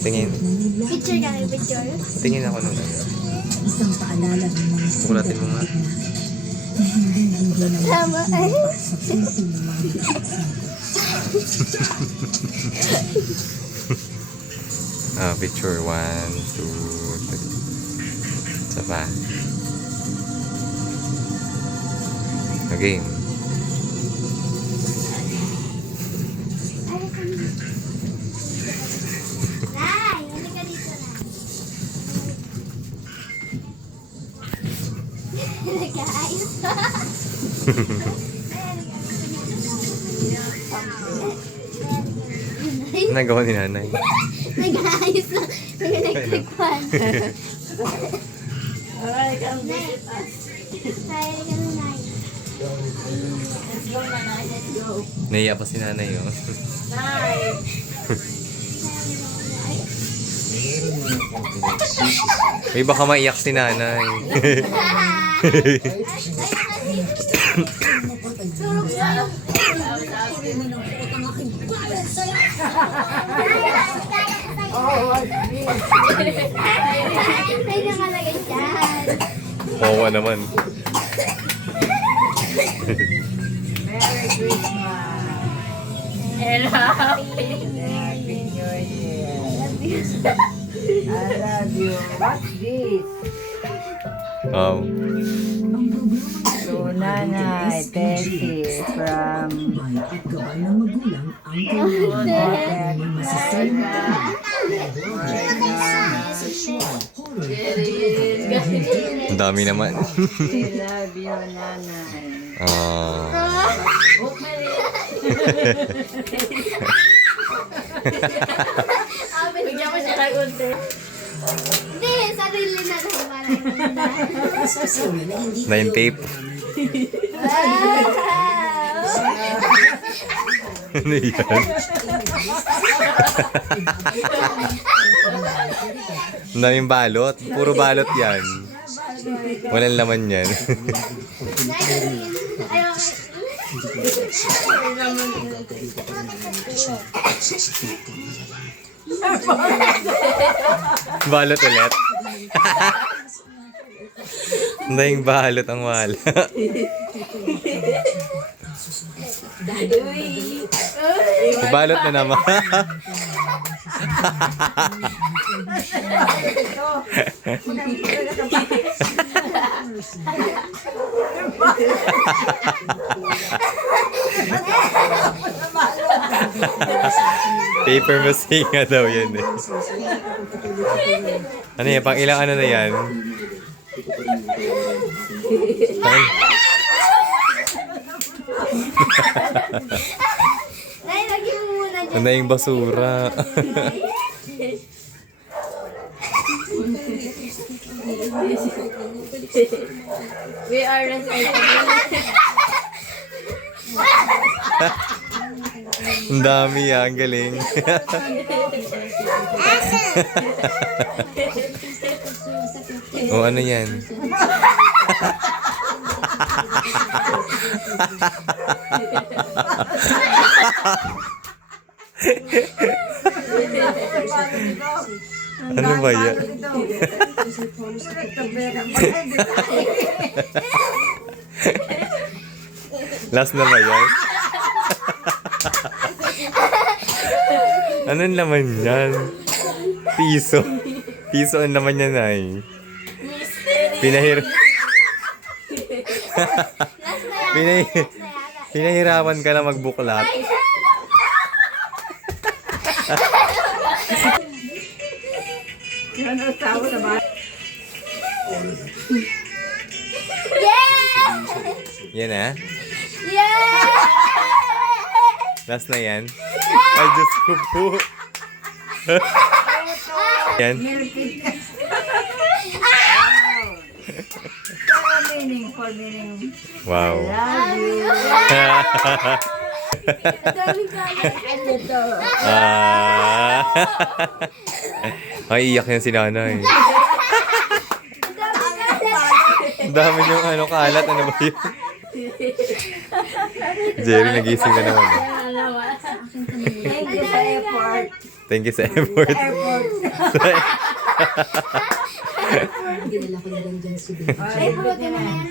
Tingin. Picture ka, picture. Tingin ako nung ano. Isang paalala ng mga Bukulatin mo nga. na hindi naman Tama ay. sa puso ng mga biktima. Picture 1, 2, 3. Isa pa. Game. Nay, halika dito na. Nag-aayos pa. Nagawa ni nanay. Nag-aayos na. Nag-electric-fan. Alright, come visit us. Tayo ka na, Nay. Let's go, nanay. Let's go. Naiya pa si nanay yun. Nay! May baka maiyak si nanay. Surog sa yung... May nakalagay dyan. Oo naman. Merry Christmas! And happy New Year! I love you. What's this? Wow. So, nanay, thank you from... At gabay ng magulang ang kailangan ng masasayang Ang dami naman. We love you, nanay. Bigyan mo siya ng unti. Hindi, sarili na lang para sasawin na hindi Na yung tape. Ano yan? Ang daming balot. Puro balot yan. Walang laman yan. Balot ulit. Ang daming balot ang wala. Balot na naman. Paper mask nga daw yan eh. Ano yan? Pang ilang ano na yan? Nay, lagi mo muna dyan. Ano yung basura? We are recycling. Ang dami ah, ang galing. O ano yan? Ano ba yan? Last na ba yan? Anong laman yan? Piso. Piso ang laman yan ay. Pinahir... Pinahirapan ka na magbuklat. Yan ang tao sa bahay. Yeah! Yan ah. Yeah! Last na yan. Ay, Diyos ko po. Yan. For meaning. Wow. Love you. Daming kalat. Ito. Ay, iyak yan si nanay. Ang dami yung ano, kalat. Ano ba yun? Jerry, nagising na naman. Thank you sa effort. Thank you sa effort. Airport. Dinala ko na lang dyan si Baby. Ay, buti na yan.